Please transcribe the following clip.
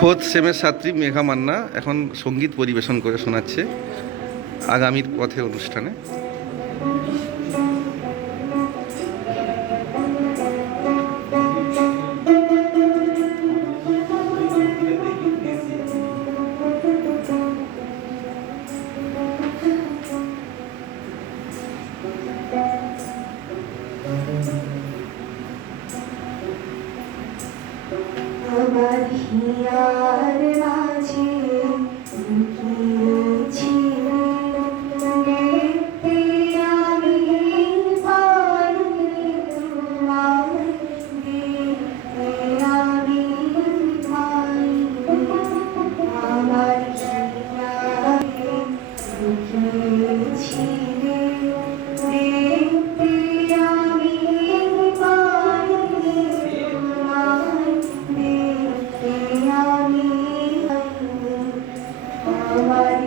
Fourth সেমের ছাত্রী মেঘা মান্না এখন সংগীত পরিবেশন করে শোনাচ্ছে আগামীর পথে অনুষ্ঠানে। আমার হিয়ার মাঝে। Bye.